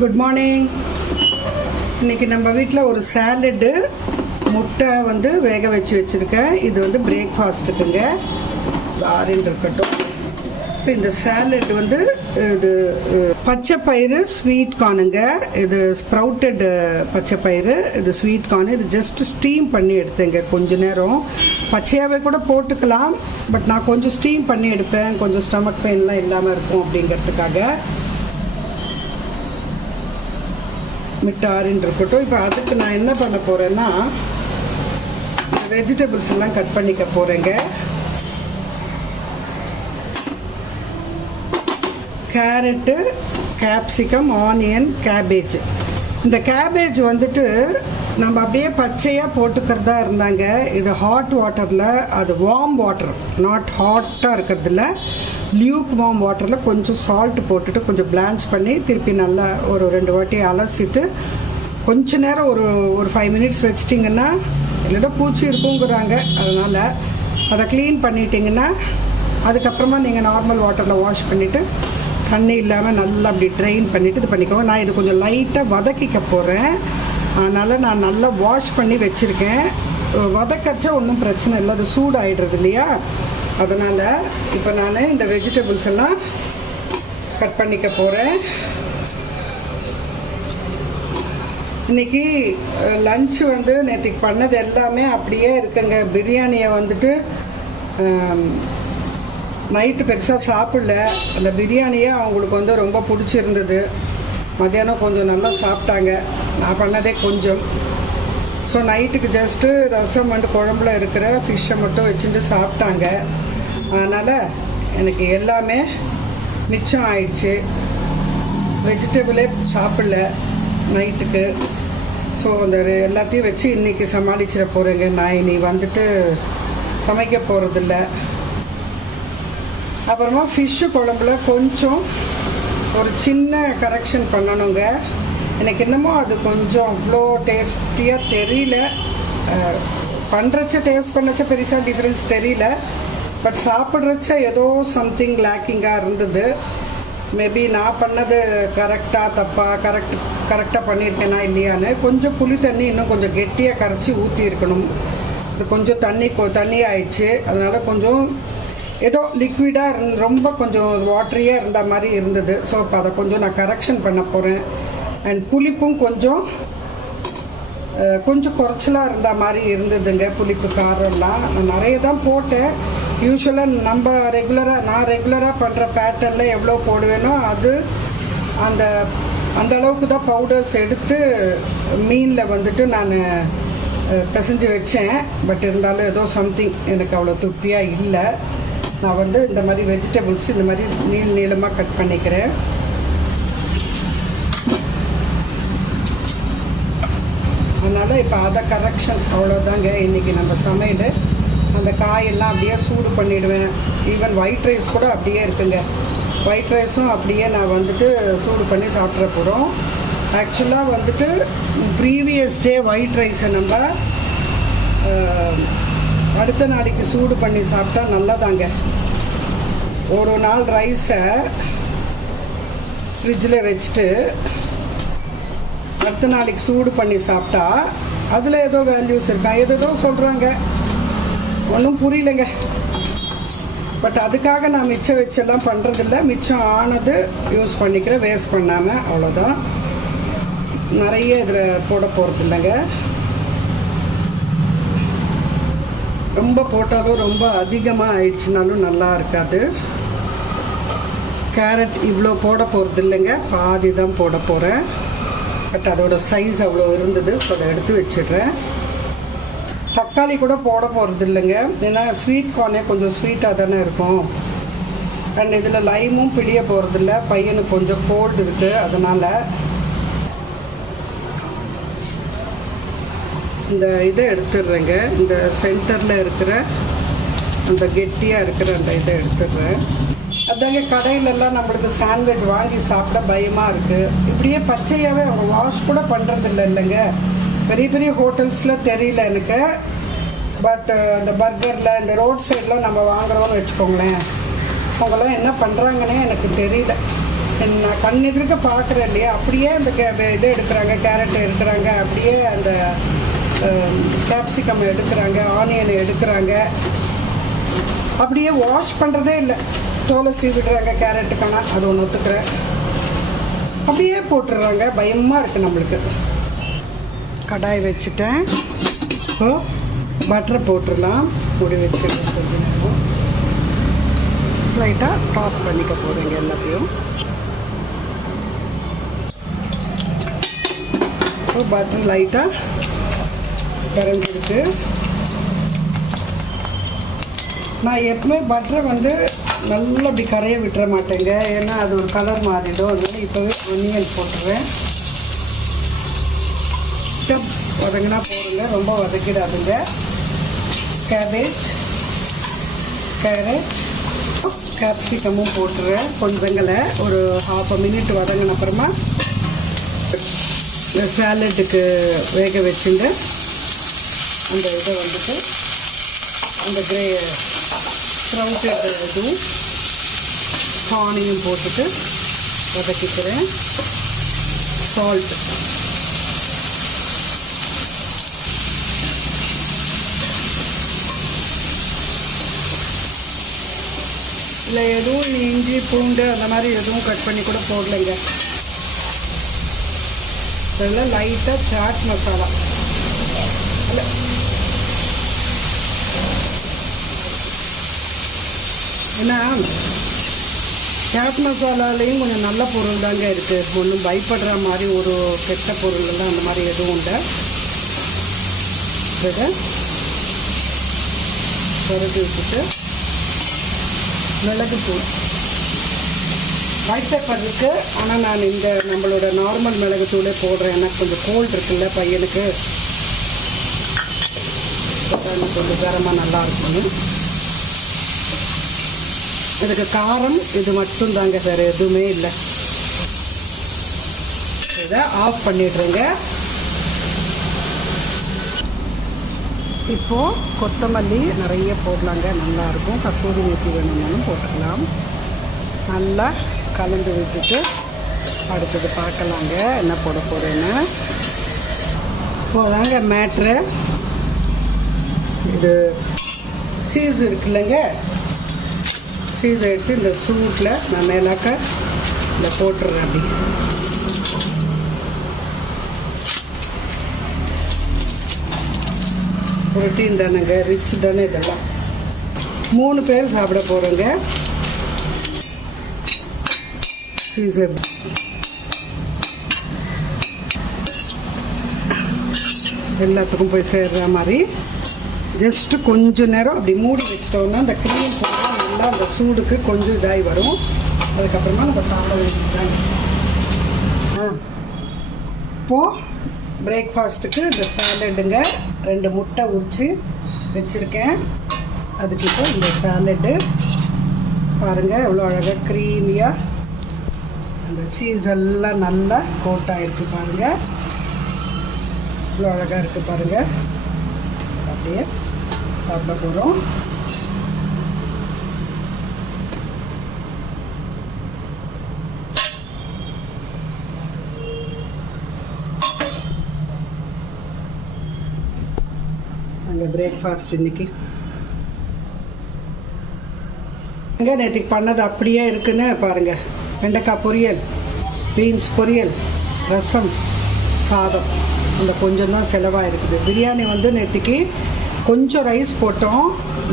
Good morning. இன்றைக்கி நம்ம வீட்டில் ஒரு சாலடு முட்டை வேக வச்சு வச்சுருக்கேன். இது பிரேக்ஃபாஸ்ட்டுக்குங்க. ஆரஞ்சு இருக்கட்டும். இப்போ இந்த சாலட் இது பச்சை பயிறு ஸ்வீட் கார்னுங்க. இது ஸ்ப்ரவுட்டட் பச்சை பயிறு, இது ஸ்வீட் கார்னு. இது ஜஸ்ட் ஸ்டீம் பண்ணி எடுத்தேங்க. கொஞ்சம் நேரம் பச்சையாகவே கூட போட்டுக்கலாம், பட் நான் கொஞ்சம் ஸ்டீம் பண்ணி எடுப்பேன், கொஞ்சம் ஸ்டமக் பெயின்லாம் இல்லாமல் இருக்கும் அப்படிங்கிறதுக்காக. மிட்டை ஆரஞ்சு இருக்கட்டும். இப்போ அதுக்கு நான் என்ன பண்ண போகிறேன்னா, வெஜிடபிள்ஸ் எல்லாம் கட் பண்ணிக்க போகிறேங்க. Carrot, capsicum, onion, cabbage. இந்த கேபேஜ் நம்ம அப்படியே பச்சையாக போட்டுக்கிறதா இருந்தாங்க. இது ஹாட் வாட்டரில், அது வார்ம் வாட்டர், நாட் ஹாட்டாக இருக்கிறதுல, லியூக் வார்ம் வாட்டரில் கொஞ்சம் சால்ட் போட்டுட்டு கொஞ்சம் பிளான்ச் பண்ணி திருப்பி நல்லா ஒரு 2 வாட்டி அலசிட்டு கொஞ்ச நேரம் ஒரு 5 மினிட்ஸ் வச்சிட்டிங்கன்னா, இல்லைன்னா பூச்சி இருக்குங்கிறாங்க, அதனால் அதை க்ளீன் பண்ணிட்டிங்கன்னா அதுக்கப்புறமா நீங்கள் நார்மல் வாட்டரில் வாஷ் பண்ணிவிட்டு தண்ணி இல்லாமல் நல்லா அப்படி ட்ரெயின் பண்ணிவிட்டு இது பண்ணிக்கோங்க. நான் இது கொஞ்சம் லைட்டாக வதக்கிக்க போகிறேன், அதனால் நான் நல்லா வாஷ் பண்ணி வச்சுருக்கேன். வதக்கச்சா ஒன்றும் பிரச்சனை இல்லை, அது சூடாகிடுறது இல்லையா, அதனால் இப்போ நான் இந்த வெஜிடபிள்ஸ் எல்லாம் கட் பண்ணிக்க போகிறேன். இன்றைக்கி லன்ச்சு நேற்றுக்கு பண்ணது எல்லாமே அப்படியே இருக்குங்க. பிரியாணியை நைட்டு பெருசாக சாப்பிடல. அந்த பிரியாணியே அவங்களுக்கு ரொம்ப பிடிச்சிருந்தது. மத்தியானம் கொஞ்சம் நல்லா சாப்பிட்டாங்க, நான் பண்ணதே கொஞ்சம். ஸோ நைட்டுக்கு ஜஸ்ட்டு ரசம் குழம்புல இருக்கிற ஃபிஷ்ஷை மட்டும் வச்சுட்டு சாப்பிட்டாங்க. அதனால் எனக்கு எல்லாமே மிச்சம் ஆயிடுச்சு. வெஜிடபிளே சாப்பிடல நைட்டுக்கு. ஸோ அந்த எல்லாத்தையும் வச்சு இன்றைக்கி சமாளிச்சிட போகிறேங்க. நான் இனி சமைக்க போகிறதில்ல. அப்புறமா ஃபிஷ்ஷு குழம்புல கொஞ்சம் ஒரு சின்ன கரெக்ஷன் பண்ணணுங்க. எனக்கு என்னமோ அது கொஞ்சம் அவ்வளோ டேஸ்டியாக தெரியல. பண்ணுறச்ச டேஸ்ட் பண்ணச்ச பெருசாக டிஃப்ரென்ஸ் தெரியல, பட் சாப்பிட்றச்ச ஏதோ சம்திங் லேக்கிங்காக இருந்தது. மேபி நான் பண்ணது கரெக்டாக தப்பாக கரெக்டாக பண்ணியிருக்கேனா இல்லையான்னு. கொஞ்சம் புளி தண்ணி இன்னும் கொஞ்சம் கெட்டியாக கரைச்சி ஊற்றி இருக்கணும். இது கொஞ்சம் தண்ணி ஆயிடுச்சு, அதனால் கொஞ்சம் ஏதோ லிக்விடாக ரொம்ப கொஞ்சம் வாட்டரியாக இருந்த மாதிரி இருந்தது. ஸோ இப்போ அதை கொஞ்சம் நான் கரெக்ஷன் பண்ண போகிறேன். அண்ட் புளிப்பும் கொஞ்சம் குறைச்சலாக இருந்த மாதிரி இருந்ததுங்க. புளிப்பு காரம்லாம் நான் நிறைய தான் போட்டேன். யூஸ்வலாக நான் ரெகுலராக பண்ணுற பேட்டர்னில் எவ்வளோ போடுவேனோ அது அந்த அளவுக்கு தான் பவுடர்ஸ் எடுத்து மீனில் நான் பிசைஞ்சு வச்சேன். பட் இருந்தாலும் ஏதோ சம்திங் எனக்கு அவ்வளோ திருப்தியாக இல்லை. நான் இந்த மாதிரி வெஜிடபிள்ஸ் இந்த மாதிரி நீளமாக கட் பண்ணிக்கிறேன். அதனால் இப்போ அதை கரெக்ஷன் அவ்வளோதாங்க இன்றைக்கி நம்ம சமையல். அந்த காயெல்லாம் அப்படியே சூடு பண்ணிவிடுவேன். ஈவன் ஒயிட் ரைஸ் கூட அப்படியே இருக்குங்க. ஒயிட் ரைஸும் அப்படியே நான் சூடு பண்ணி சாப்பிட்ற போகிறோம். ஆக்சுவலாக ப்ரீவியஸ் டே ஒயிட் ரைஸை நம்ம அடுத்த நாளைக்கு சூடு பண்ணி சாப்பிட்டா நல்லதாங்க. ஒரு நாள் ரைஸை ஃப்ரிட்ஜில் வச்சுட்டு அடுத்த நாளைக்கு சூடு பண்ணி சாப்பிட்டா அதில் ஏதோ வேல்யூஸ் இருக்கா, ஏதோ சொல்கிறாங்க, ஒன்றும் புரியலைங்க. பட் அதுக்காக நான் மிச்சம் வச்செல்லாம் பண்ணுறதில்ல. மிச்சம் ஆனது யூஸ் பண்ணிக்கிறேன், வேஸ்ட் பண்ணாமல், அவ்வளோதான். நிறைய இதில் போட போகிறது இல்லைங்க. ரொம்ப போட்டாலும் ரொம்ப அதிகமாக ஆயிடுச்சுனாலும் நல்லா இருக்காது. கேரட் இவ்வளோ போட போகிறது இல்லைங்க, பாதி தான் போட போகிறேன். பட் அதோட சைஸ் அவ்வளோ இருந்தது, ஸோ அதை எடுத்து வச்சிடுறேன். தக்காளி கூட போட போகிறது இல்லைங்க, ஏன்னா ஸ்வீட் கார்னே கொஞ்சம் ஸ்வீட்டாக தானே இருக்கும். அண்ட் இதில் லைமும் பிழிய போகிறதில்ல, பையனுக்கு கொஞ்சம் கோல்டு இருக்குது, அதனால் இந்த இதை எடுத்துடுறேங்க. இந்த சென்டரில் இருக்கிற அந்த கெட்டியாக இருக்கிற அந்த இதை எடுத்துடுறேன். அதாங்க கடையிலெல்லாம் நம்மளுக்கு சாண்ட்விச் வாங்கி சாப்பிட பயமாக இருக்குது. இப்படியே பச்சையாகவே அவங்க வாஷ் கூட பண்ணுறதில்ல இல்லைங்க. பெரிய பெரிய ஹோட்டல்ஸில் தெரியல எனக்கு. பட் அந்த பர்கரில் இந்த ரோட் சைடில் நம்ம வாங்குறோன்னு வச்சுக்கோங்களேன், அவங்களாம் என்ன பண்ணுறாங்கன்னே எனக்கு தெரியல. நான் கண் எதிர்க்க பார்க்குறேன் இல்லையா, அப்படியே அந்த இது எடுக்கிறாங்க, கேரட் எடுக்கிறாங்க, அப்படியே அந்த கேப்சிகம் எடுக்கிறாங்க, ஆனியன் எடுக்கிறாங்க, அப்படியே வாஷ் பண்ணுறதே இல்லை, தோலை சீவிடுறாங்க கேரட்டுக்கான. அது ஒன்று ஒத்துக்கிறேன். அப்படியே போட்டுடுறாங்க. பயமாக இருக்குது நம்மளுக்கு. கடாய் வச்சுட்டேன். இப்போ பட்டரை போட்டுடலாம். முடி வச்சு கொஞ்சம் நேரம் ஸ்லைட்டாக டாஸ் பண்ணிக்க போகிறீங்க எல்லாத்தையும். இப்போ பட்டர் லைட்டாக கரைஞ்சிருக்கு. நான் எப்பவுமே பட்டரை வந்து நல்லா அப்படி கரைய விட்டுற மாட்டேங்க, ஏன்னா அது ஒரு கலர் மாறிடும். அதனால இப்போவே ஆனியன் போட்டுருவேன். வதங்கினா போடுங்க, ரொம்ப வதக்கிடாதுங்க. கேபேஜ், கேரட், கேப்சிகமும் போட்டுருவேன். கொஞ்சங்களை ஒரு 1/2 minute வதங்கின அப்புறமா இந்த சாலட்டுக்கு வேக வச்சுங்க அந்த இதை வந்துட்டு அந்த ஸ்ப்ரவுட்டட் இதுவும் ஆனியன் போட்டுட்டு வதக்கிக்கிறேன். சால்ட், இல்லை எதுவும் இஞ்சி பூண்டு அந்த மாதிரி எதுவும் கட் பண்ணி கூட போடலைங்க. இதெல்லாம் லைட்டாக சாட் மசாலா, இல்லை ஏன்னா சாட் மசாலாலேயும் கொஞ்சம் நல்ல பொருள் தாங்க இருக்குது. ஒன்றும் பயப்படுற மாதிரி ஒரு கெட்ட பொருள்லாம் அந்த மாதிரி எதுவும் இல்லை. இதை கருது வச்சுட்டு மிளகுத்தூள், ஒயிட் பெப்பர் இருக்குது, ஆனால் நான் இந்த நம்மளோட நார்மல் மிளகுத்தூளே போடுறேன். எனக்கு கொஞ்சம் கோல்டு இருக்குல்ல பையனுக்கு, கொஞ்சம் கரமாக நல்லாயிருக்கும். இதுக்கு காரம் இது மட்டும் தாங்க, வேறு எதுவுமே இல்லை. இதை ஆஃப் பண்ணிடுறேங்க. இப்போது கொத்தமல்லி நிறைய போடலாங்க, நல்லாயிருக்கும். கசூரி மேத்தி வேணும்னாலும் போட்டுக்கலாம். நல்லா கலந்து விட்டுட்டு அடுத்தது பார்க்கலாங்க என்ன போட போகிறேன்னு. இப்போதாங்க மேட்ரு. இது சீஸ் இருக்குல்லங்க, சீஸை எடுத்து இந்த சூட்டில் நான் மேலாக்க இதில் போட்டுடுறேன். அப்படி புரோட்டீன் தானேங்க, ரிச் தானே இதெல்லாம். 3 பேர் சாப்பிட போகிறோங்க. சீஸை எல்லாத்துக்கும் போய் சேர்ற மாதிரி ஜஸ்ட்டு கொஞ்சம் நேரம் அப்படி மூடி வச்சிட்டோம்னா அந்த க்ரீம் போட்டால் நல்லா அந்த சூடுக்கு கொஞ்சம் இதாகி வரும். அதுக்கப்புறமா நம்ம சாப்பிட வேண்டியதுதாங்க. இப்போது பிரேக்ஃபாஸ்ட்டுக்கு இந்த சாலடுங்க, 2 முட்டை உரித்து வச்சுருக்கேன். அதுக்கு இப்போ இந்த சாலடு பாருங்கள் எவ்வளோ அழகாக க்ரீமியாக அந்த சீஸ் எல்லாம் நல்லா கோட் ஆகிருக்கு பாருங்கள். இவ்வளோ அழகாக இருக்குது பாருங்கள். அப்படியே சாப்பிட போகிறோம். அங்கே பிரேக்ஃபாஸ்ட் இன்னைக்கு எங்கே நேற்றுக்கு பண்ணது அப்படியே இருக்குன்னு பாருங்கள். வெண்டைக்காய் பொரியல், பீன்ஸ் பொரியல், ரசம், சாதம், அந்த கொஞ்சம் தான் செலவாக இருக்குது. பிரியாணி வந்து நேற்றுக்கு கொஞ்சம் ரைஸ் போட்டோம்,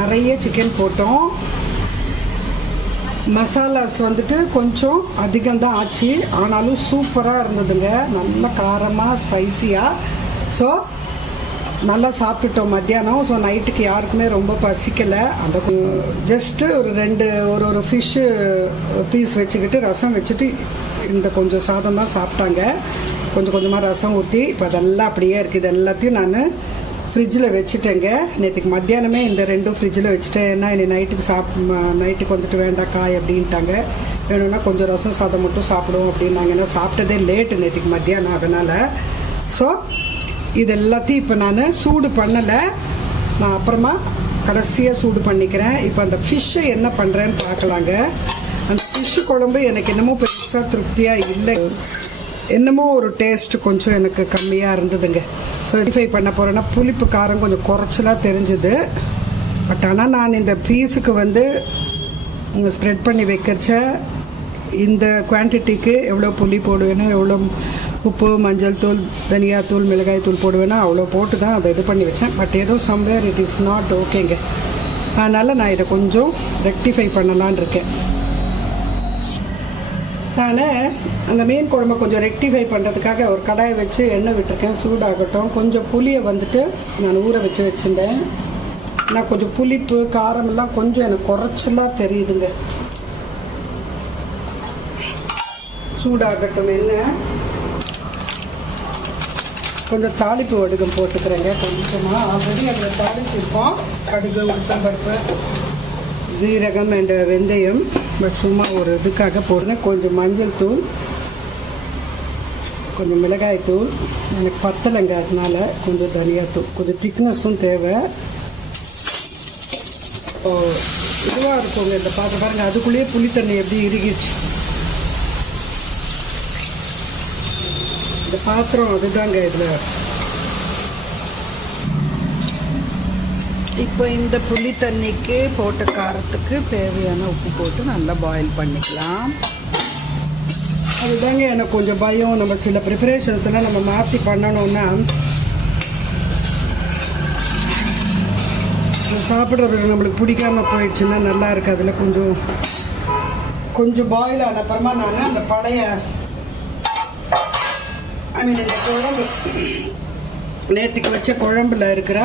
நிறைய சிக்கன் போட்டோம். மசாலாஸ் வந்துட்டு கொஞ்சம் அதிகம்தான் ஆச்சு, ஆனாலும் சூப்பராக இருந்ததுங்க. நல்ல காரமாக ஸ்பைஸியாக. ஸோ நல்லா சாப்பிட்டுட்டோம் மத்தியானம். ஸோ நைட்டுக்கு யாருக்குமே ரொம்ப பசிக்கலை. அந்த ஜஸ்ட்டு ஒரு ஃபிஷ்ஷு பீஸ் வச்சுக்கிட்டு ரசம் வச்சுட்டு இந்த கொஞ்சம் சாதம் தான் சாப்பிட்டாங்க. கொஞ்சம் கொஞ்சமாக ரசம் ஊற்றி இப்போ அதெல்லாம் அப்படியே இருக்குது. இது எல்லாத்தையும் நான் ஃப்ரிட்ஜில் வச்சுட்டேங்க. நேற்றுக்கு மத்தியானமே இந்த 2 ஃப்ரிட்ஜில் வச்சுட்டேன். ஏன்னா இனி நைட்டுக்கு வந்துட்டு வேண்டாம் காய் அப்படின்ட்டாங்க. வேணும்னா கொஞ்சம் ரசம் சாதம் மட்டும் சாப்பிடுவோம் அப்படின்னாங்க. ஏன்னா சாப்பிட்டதே லேட்டு நேற்றுக்கு மத்தியானம், அதனால். ஸோ இது எல்லாத்தையும் இப்போ நான் சூடு பண்ணலை, நான் அப்புறமா கடைசியாக சூடு பண்ணிக்கிறேன். இப்போ அந்த ஃபிஷ்ஷை என்ன பண்ணுறேன்னு பார்க்கலாங்க. அந்த ஃபிஷ் குழம்பு எனக்கு என்னமோ பெருசாக திருப்தியாக இல்லை, என்னமோ ஒரு டேஸ்ட் கொஞ்சம் எனக்கு கம்மியாக இருந்ததுங்க. ஸோ வெரிஃபை பண்ண போகிறேன்னா புளிப்பு காரம் கொஞ்சம் குறைச்சலாக தெரிஞ்சுது. பட் ஆனால் நான் இந்த பீஸுக்கு வந்து ஸ்ப்ரெட் பண்ணி வைக்கிறச்ச இந்த குவான்டிட்டிக்கு எவ்வளோ புளி போடுவேனோ, எவ்வளோ உப்பு, மஞ்சள் தூள், தனியாத்தூள், மிளகாய் தூள் போடுவேனோ அவ்வளோ போட்டு தான் அதை இது பண்ணி வச்சேன். பட் ஏதோ சம்வேர் இட் இஸ் நாட் ஓகேங்க. அதனால் நான் இதை கொஞ்சம் ரெக்டிஃபை பண்ணலான் இருக்கேன். நான் அந்த மீன் குழம்பை கொஞ்சம் ரெக்டிஃபை பண்ணுறதுக்காக ஒரு கடாயை வச்சு எண்ணெய் விட்டுருக்கேன், சூடாகட்டும். கொஞ்சம் புளியை வந்துட்டு நான் ஊற வச்சு வச்சுருந்தேன். நான் கொஞ்சம் புளிப்பு காரமெல்லாம் கொஞ்சம் எனக்கு குறைச்சலாக தெரியுதுங்க. சூடாகட்டும் எண்ணெய். கொஞ்சம் தாளிப்பு வடுகம் போட்டுக்கிறேங்க கொஞ்சமாக. ஆல்ரெடி அதில் தாளிச்சிருப்போம். கடுகு, உளுத்தம்பருப்பு, ஜீரகம் அண்ட் வெந்தயம். பட் சும்மா ஒரு இதுக்காக போடுறேன். கொஞ்சம் மஞ்சள் தூள், கொஞ்சம் மிளகாய் தூள், எனக்கு பத்தலைங்க அதனால கொஞ்சம் தனியாத்தூள், கொஞ்சம் திக்னஸும் தேவை. இதுவாக இருக்குங்க இந்த பார்த்து பாருங்க, அதுக்குள்ளேயே புளி தண்ணி எப்படி இறுகிடுச்சு. இந்த பாத்திரம் அதுதாங்க இதில். இப்போ இந்த புளி தண்ணிக்கு போட்ட காரத்துக்கு தேவையான உப்பு போட்டு நல்லா பாயில் பண்ணிக்கலாம். அதுதாங்க எனக்கு கொஞ்சம் பயம். நம்ம சில ப்ரிப்பரேஷன்ஸ் எல்லாம் நம்ம மாற்றி பண்ணணும்னா சாப்பிட்றது நம்மளுக்கு பிடிக்காமல் போயிடுச்சுன்னா நல்லா இருக்குது. அதில் கொஞ்சம் பாயில் ஆன அப்புறமா நான் அந்த பழைய இந்த குழம்பு நேற்றுக்கு வச்ச குழம்புல இருக்கிற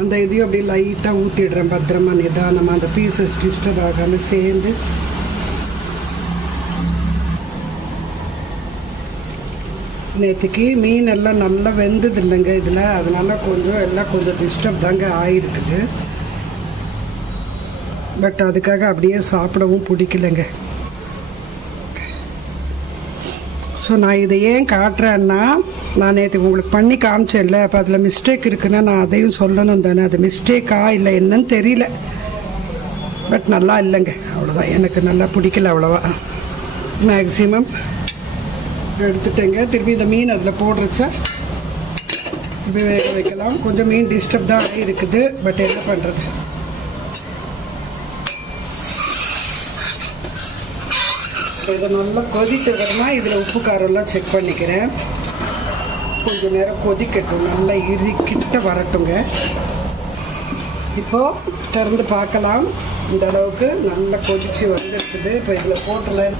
அந்த இதையும் அப்படியே லைட்டாக ஊற்றிடுறேன் பத்திரமா நிதானமாக, அந்த பீசஸ் டிஸ்டர்ப் ஆகாமல் சேர்ந்து. நேற்றுக்கு மீன் எல்லாம் நல்லா வெந்தது இல்லைங்க இதில், அதனால கொஞ்சம் எல்லாம் கொஞ்சம் டிஸ்டர்ப் தாங்க ஆகிருக்குது. பட் அதுக்காக அப்படியே சாப்பிடவும் பிடிக்கலைங்க. ஸோ நான் இதை ஏன் காட்டுறேன்னா, நான் நேற்று உங்களுக்கு பண்ணி காமிச்சேன்ல, அப்போ அதில் மிஸ்டேக் இருக்குன்னா நான் அதையும் சொல்லணும் தானே. அது மிஸ்டேக்கா இல்லை என்னன்னு தெரியல. பட் நல்லா இல்லைங்க, அவ்வளோதான். எனக்கு நல்லா பிடிக்கல அவ்வளோவா. மேக்ஸிமம் எடுத்துட்டேங்க. திருப்பி இந்த மீன் அதில் போடுறச்சா இப்படி வேக வைக்கலாம். கொஞ்சம் மீன் டிஸ்டர்ப் தான் இருக்குது. பட் என்ன பண்ணுறது, இதை நல்லா கொதித்ததுன்னா இதில் உப்பு காரம்லாம் செக் பண்ணிக்கிறேன். கொஞ்சம் நேரம் கொதிக்கட்டும், நல்லா கிட்ட வரட்டுங்க. இப்போது திறந்து பார்க்கலாம். இந்த அளவுக்கு நல்லா கொதித்து வந்துருக்குது. இப்போ இதில் போட்டுலாம்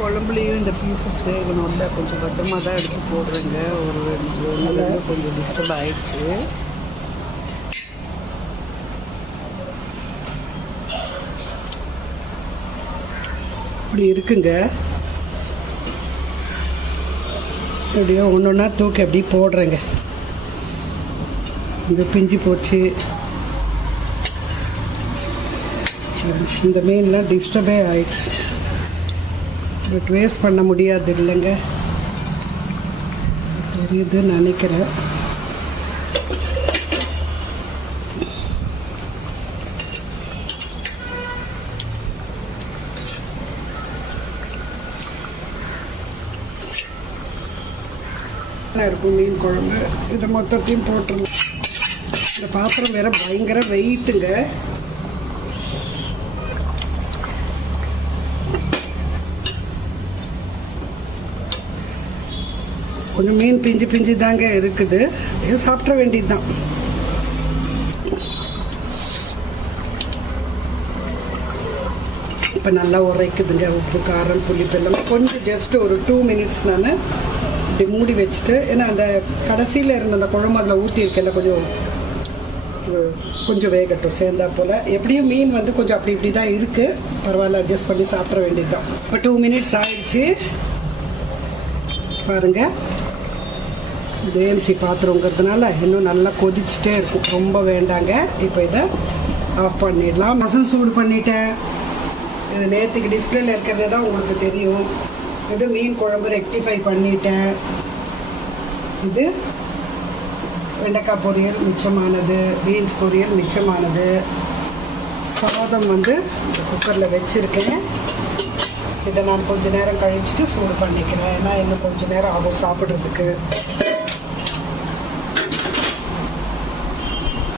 குழம்புலையும் இந்த பீசஸ் வேகணும்ல, கொஞ்சம் பத்திரமாக தான் எடுத்து போடுறேங்க. ஒரு கொஞ்சம் டிஸ்டர்ப் ஆயிடுச்சு. இப்படி இருக்குங்க. எப்படியோ ஒன்று ஒன்றா தூக்கி அப்படி போடுறேங்க. இந்த பிஞ்சு போச்சு. இந்த மீன்லாம் டிஸ்டர்பே ஆயிடுச்சு. பட் வேஸ்ட் பண்ண முடியாது இல்லைங்க, தெரியுதுன்னு நினைக்கிறேன். இருக்கும் மீன் குழம்பு. இதை மொத்தத்தையும் போட்டுருங்க. இந்த பாத்திரம் வேற பயங்கர வெயிட்டுங்க. கொஞ்சம் மீன் பிஞ்சு தாங்க இருக்குது. இது சாப்பிட வேண்டியது தான். இப்போ நல்லா உரைக்குதுங்க. உப்பு, காரம், புளிப்பு எல்லாம் கொஞ்சம் ஜஸ்ட் ஒரு 2 minutes நான் இப்படி மூடி வச்சுட்டு, ஏன்னா அந்த கடைசியில் இருந்த அந்த குழம்பு அதில் ஊற்றிருக்கல, கொஞ்சம் வேகட்டும் சேர்ந்தா போல். எப்படியும் மீன் வந்து கொஞ்சம் அப்படி இப்படி தான் இருக்குது. பரவாயில்ல, அட்ஜஸ்ட் பண்ணி சாப்பிட வேண்டியது தான். இப்போ 2 minutes ஆயிடுச்சு பாருங்கள். இது ஏஎம்சி பாத்திரங்கிறதுனால இன்னும் நல்லா கொதிச்சுட்டே இருக்கும். ரொம்ப வேண்டாங்க. இப்போ இதை ஆஃப் பண்ணிடலாம். மசாலா சூடு பண்ணிட்டேன். இது நேற்றுக்கு டிஸ்பிளேல இருக்கிறது தான் உங்களுக்கு தெரியும். இது மீன் குழம்பு ரெக்டிஃபை பண்ணிட்டேன். இது வெண்டைக்காய் பொரியல் மிச்சமானது, பீன்ஸ் பொரியல் மிச்சமானது. சாதம் வந்து இந்த குக்கரில் வச்சுருக்கேன். இதை நான் கொஞ்சம் நேரம் கழிச்சிட்டு சூடு பண்ணிக்கிறேன். ஏன்னா இன்னும் கொஞ்சம் நேரம் ஆகும் சாப்பிட்றதுக்கு.